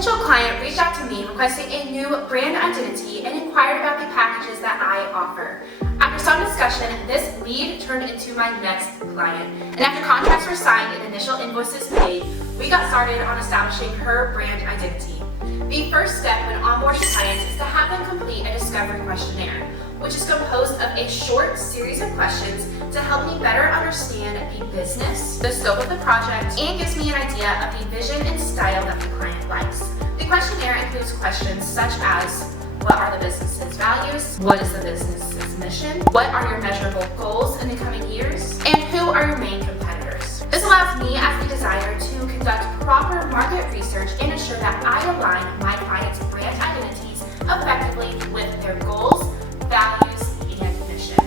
potential client reached out to me requesting a new brand identity and inquired about the packages that I offer. After some discussion, this lead turned into my next client, and after contracts were signed and initial invoices paid, we got started on establishing her brand identity. The first step when onboarding clients is to have them complete a discovery questionnaire, which is composed of a short series of questions to help me better understand the business, the scope of the project, and gives me an idea of the vision and style that the client likes. The questionnaire includes questions such as, what are the business's values? What is the business's mission? What are your measurable goals in the coming years? And who are your main competitors? This allows me as the designer to conduct proper market research and ensure that I align my clients' brand identities effectively with their goals, values, and mission.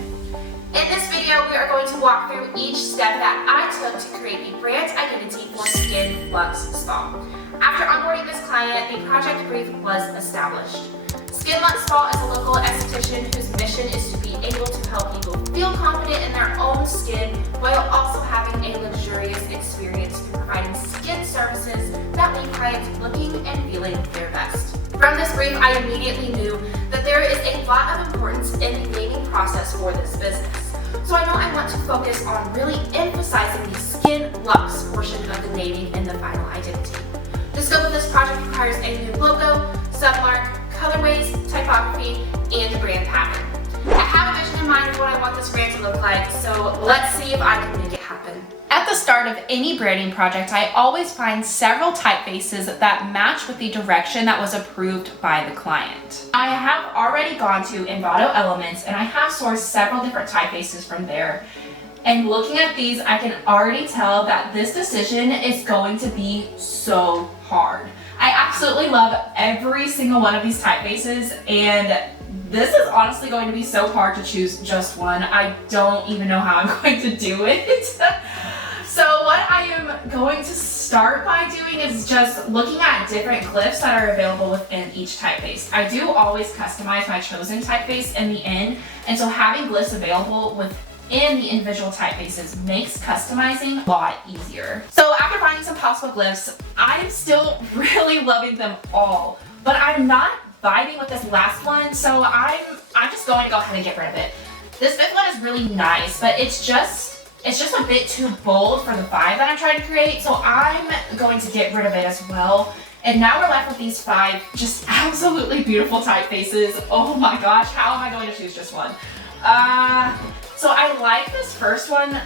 In this video, we are going to walk through each step that I took to create the brand identity for Skin Luxe Spa. After onboarding this client, the project brief was established. Skin Luxe Spa is a local esthetician whose mission is to be able to help people feel confident in their own skin while also having a luxurious experience through providing skin services that leave clients looking and feeling their best. From this brief, I immediately knew that there is a lot of importance in the naming process for this business. So I know I want to focus on really emphasizing the Skin Luxe portion of the naming in the final identity. The scope of this project requires a new logo, submark, colorways, typography, and brand pattern. I have a vision in mind of what I want this brand to look like, so let's see if I can make it happen. At the start of any branding project, I always find several typefaces that match with the direction that was approved by the client. I have already gone to Envato Elements and I have sourced several different typefaces from there. And looking at these, I can already tell that this decision is going to be so hard. I absolutely love every single one of these typefaces, and this is honestly going to be so hard to choose just one. I don't even know how I'm going to do it. So what I am going to start by doing is just looking at different glyphs that are available within each typeface. I do always customize my chosen typeface in the end, and so having glyphs available within the individual typefaces makes customizing a lot easier. So after finding some possible glyphs, I'm still really loving them all, but I'm not vibing with this last one, so I'm just going to go ahead and get rid of it. This fifth one is really nice, but it's just a bit too bold for the vibe that I'm trying to create, so I'm going to get rid of it as well. And now we're left with these 5 just absolutely beautiful typefaces. Oh my gosh, how am I going to choose just one? So I like this first one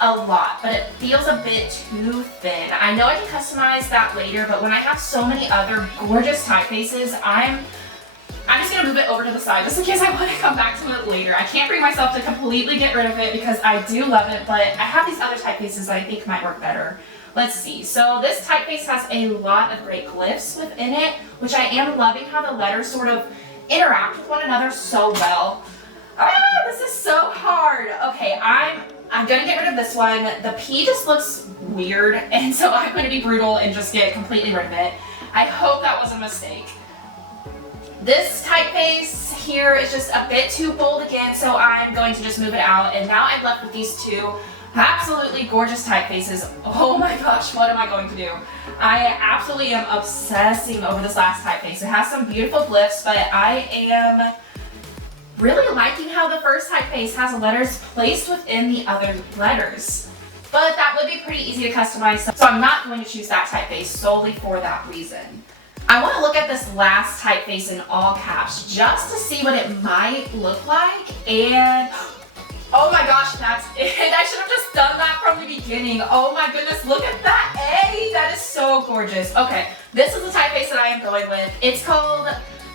a lot, but it feels a bit too thin. I know I can customize that later, but when I have so many other gorgeous typefaces, I'm just gonna move it over to the side just in case I want to come back to it later. I can't bring myself to completely get rid of it because I do love it, but I have these other typefaces that I think might work better. Let's see. So this typeface has a lot of great glyphs within it, which I am loving how the letters sort of interact with one another so well. This is so hard. Okay, I'm gonna get rid of this one. The P just looks weird, and so I'm gonna be brutal and just get completely rid of it. I hope that was a mistake. This typeface here is just a bit too bold again, so I'm going to just move it out, and now I'm left with these 2 absolutely gorgeous typefaces. Oh my gosh, what am I going to do? I absolutely am obsessing over this last typeface. It has some beautiful glyphs, but I am really liking how the first typeface has letters placed within the other letters. But that would be pretty easy to customize, so I'm not going to choose that typeface solely for that reason. I want to look at this last typeface in all caps just to see what it might look like, and oh my gosh, that's it. I should have just done that from the beginning. Oh my goodness, look at that A! That is so gorgeous. Okay, this is the typeface that I am going with. It's called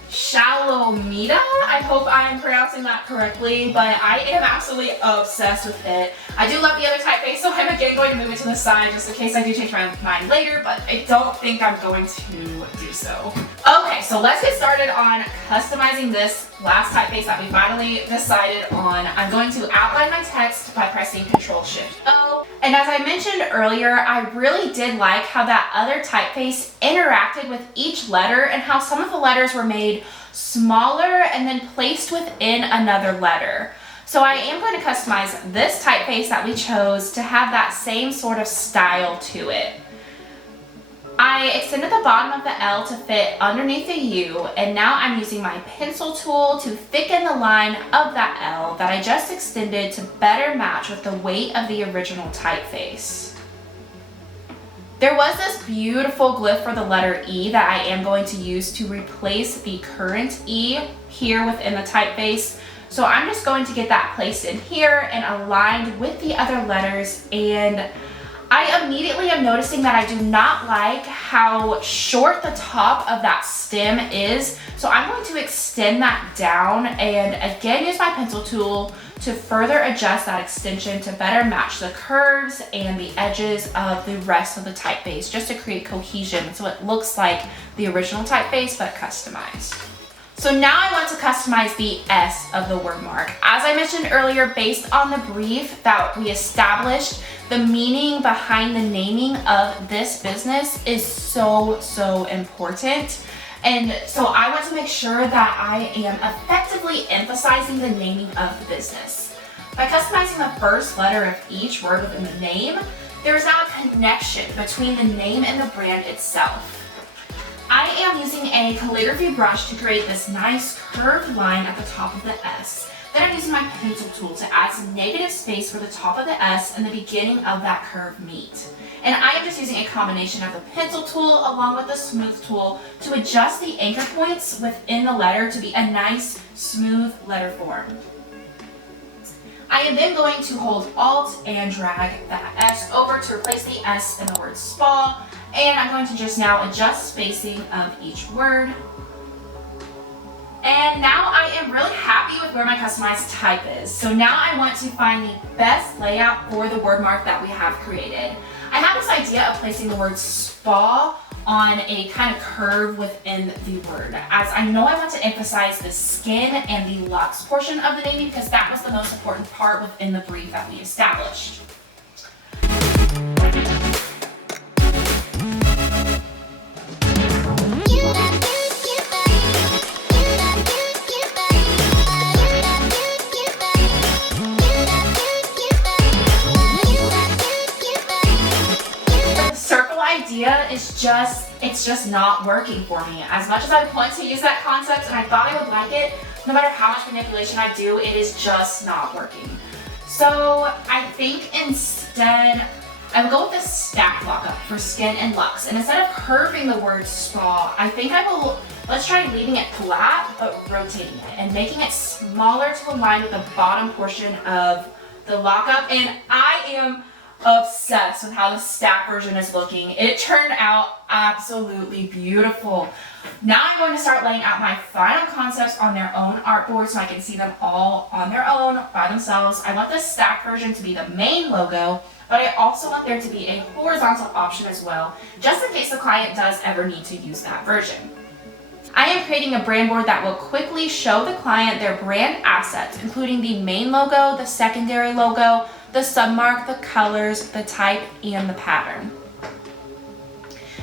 Shalomita. I hope I am pronouncing that correctly, but I am absolutely obsessed with it. I do love the other typeface, so I'm again going to move it to the side just in case I do change my mind later, but I don't think I'm going to do so. Okay, so let's get started on customizing this last typeface that we finally decided on. I'm going to outline my text by pressing Ctrl-Shift-O. And as I mentioned earlier, I really did like how that other typeface interacted with each letter and how some of the letters were made smaller and then placed within another letter. So I am going to customize this typeface that we chose to have that same sort of style to it. I extended the bottom of the L to fit underneath the U, and now I'm using my pencil tool to thicken the line of that L that I just extended to better match with the weight of the original typeface. There was this beautiful glyph for the letter E that I am going to use to replace the current E here within the typeface. So I'm just going to get that placed in here and aligned with the other letters, and I immediately am noticing that I do not like how short the top of that stem is. So I'm going to extend that down and again use my pencil tool to further adjust that extension to better match the curves and the edges of the rest of the typeface, just to create cohesion so it looks like the original typeface but customized. So now I want to customize the S of the word mark. As I mentioned earlier, based on the brief that we established, the meaning behind the naming of this business is so important. And so I want to make sure that I am effectively emphasizing the naming of the business. By customizing the first letter of each word within the name, there is now a connection between the name and the brand itself. I am using a calligraphy brush to create this nice curved line at the top of the S. Then I'm using my pencil tool to add some negative space for the top of the S and the beginning of that curve meet. And I am just using a combination of the pencil tool along with the smooth tool to adjust the anchor points within the letter to be a nice smooth letter form. I am then going to hold Alt and drag that S over to replace the S in the word spa. And I'm going to just now adjust spacing of each word. And now I am really happy with where my customized type is. So now I want to find the best layout for the word mark that we have created. I have this idea of placing the word spa on a kind of curve within the word, as I know I want to emphasize the skin and the luxe portion of the naming because that was the most important part within the brief that we established. It's just not working for me. As much as I want to use that concept and I thought I would like it, no matter how much manipulation I do, it is just not working. So I think instead, I will go with the stack lockup for skin and luxe. And instead of curving the word spa, I think let's try leaving it flat, but rotating it and making it smaller to align with the bottom portion of the lockup. And I am obsessed with how the stack version is looking. It turned out absolutely beautiful. Now I'm going to start laying out my final concepts on their own artboard so I can see them all on their own by themselves. I want the stack version to be the main logo, but I also want there to be a horizontal option as well, just in case the client does ever need to use that version. I am creating a brand board that will quickly show the client their brand assets, including the main logo, the secondary logo, the submark, the colors, the type, and the pattern.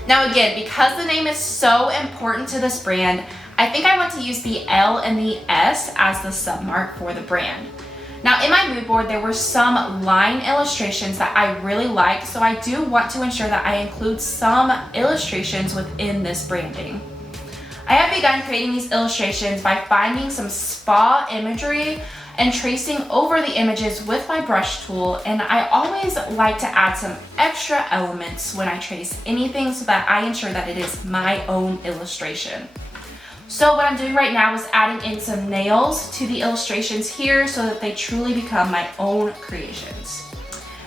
Now again, because the name is so important to this brand, I think I want to use the L and the S as the submark for the brand. Now in my mood board, there were some line illustrations that I really liked, so I do want to ensure that I include some illustrations within this branding. I have begun creating these illustrations by finding some spa imagery and tracing over the images with my brush tool, and I always like to add some extra elements when I trace anything so that I ensure that it is my own illustration. So what I'm doing right now is adding in some nails to the illustrations here so that they truly become my own creations.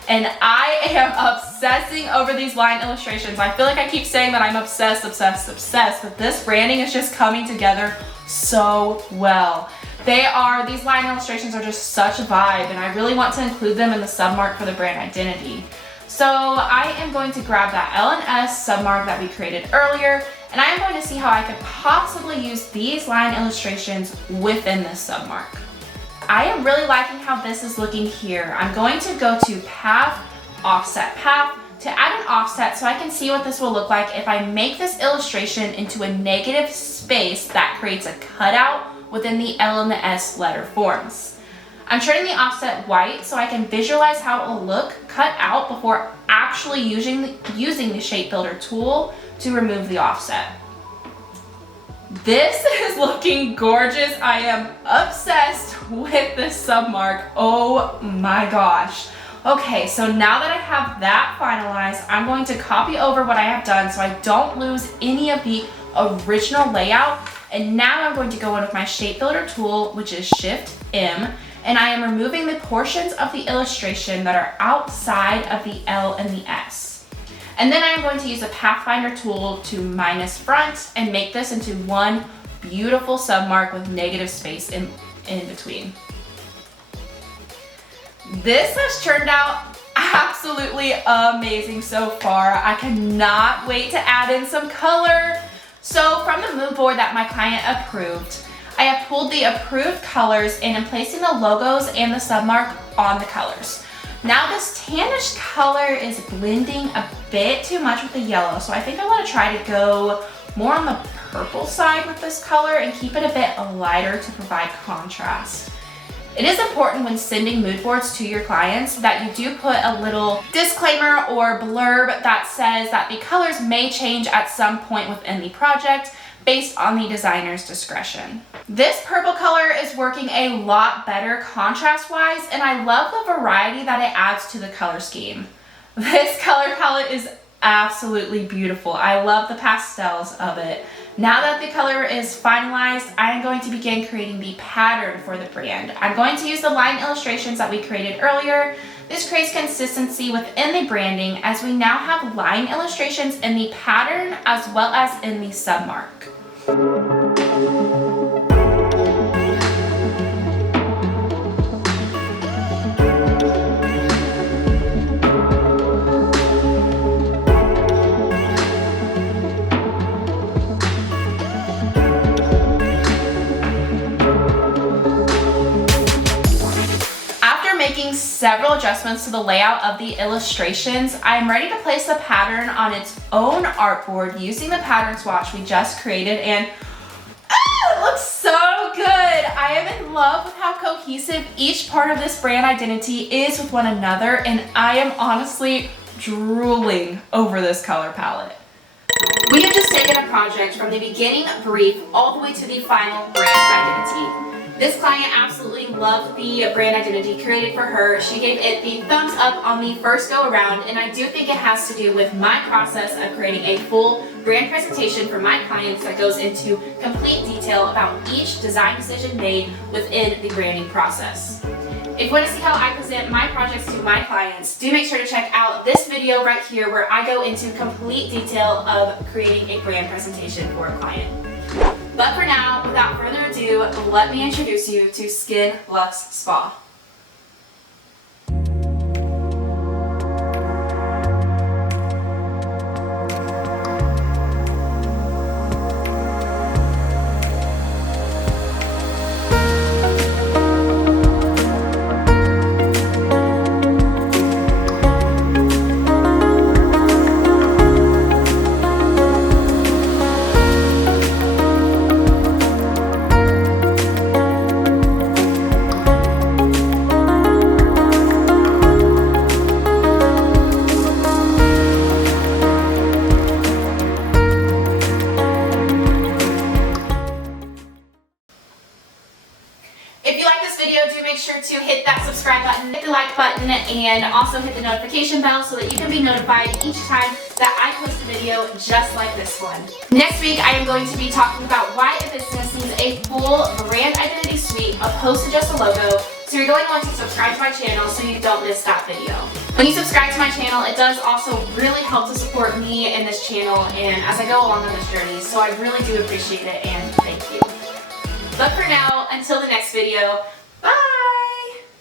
And I am obsessing over these line illustrations. I feel like I keep saying that I'm obsessed, but this branding is just coming together so well. These line illustrations are just such a vibe, and I really want to include them in the submark for the brand identity. So I am going to grab that L and S submark that we created earlier, and I am going to see how I could possibly use these line illustrations within this submark. I am really liking how this is looking here. I'm going to go to Path, Offset Path, to add an offset so I can see what this will look like if I make this illustration into a negative space that creates a cutout within the L and the S letter forms. I'm turning the offset white so I can visualize how it will look cut out before actually using the shape builder tool to remove the offset. This is looking gorgeous. I am obsessed with this Submark. Oh my gosh. Okay, so now that I have that finalized, I'm going to copy over what I have done so I don't lose any of the original layout. And now I'm going to go in with my shape builder tool, which is Shift M, and I am removing the portions of the illustration that are outside of the L and the S. And then I am going to use the Pathfinder tool to minus front and make this into one beautiful submark with negative space in between. This has turned out absolutely amazing so far. I cannot wait to add in some color. So from the mood board that my client approved, I have pulled the approved colors and I'm placing the logos and the submark on the colors. Now this tannish color is blending a bit too much with the yellow, so I think I want to try to go more on the purple side with this color and keep it a bit lighter to provide contrast. It is important when sending mood boards to your clients that you do put a little disclaimer or blurb that says that the colors may change at some point within the project based on the designer's discretion. This purple color is working a lot better contrast-wise, and I love the variety that it adds to the color scheme. This color palette is absolutely beautiful. I love the pastels of it. Now that the color is finalized, I am going to begin creating the pattern for the brand. I'm going to use the line illustrations that we created earlier. This creates consistency within the branding as we now have line illustrations in the pattern as well as in the submark. Making several adjustments to the layout of the illustrations, I am ready to place the pattern on its own artboard using the pattern swatch we just created, and it looks so good. I am in love with how cohesive each part of this brand identity is with one another, and I am honestly drooling over this color palette. We have just taken a project from the beginning brief all the way to the final brand identity. This client absolutely loved the brand identity created for her. She gave it the thumbs up on the first go around, and I do think it has to do with my process of creating a full brand presentation for my clients that goes into complete detail about each design decision made within the branding process. If you want to see how I present my projects to my clients, do make sure to check out this video right here where I go into complete detail of creating a brand presentation for a client. But for now, without further ado, let me introduce you to Skin Luxe Spa. To hit that subscribe button, hit the like button, and also hit the notification bell so that you can be notified each time that I post a video just like this one. Next week, I am going to be talking about why a business needs a full brand identity suite opposed to just a logo. So you're going to want to subscribe to my channel so you don't miss that video. When you subscribe to my channel, it does also really help to support me and this channel and as I go along on this journey. So I really do appreciate it, and thank you. But for now, until the next video,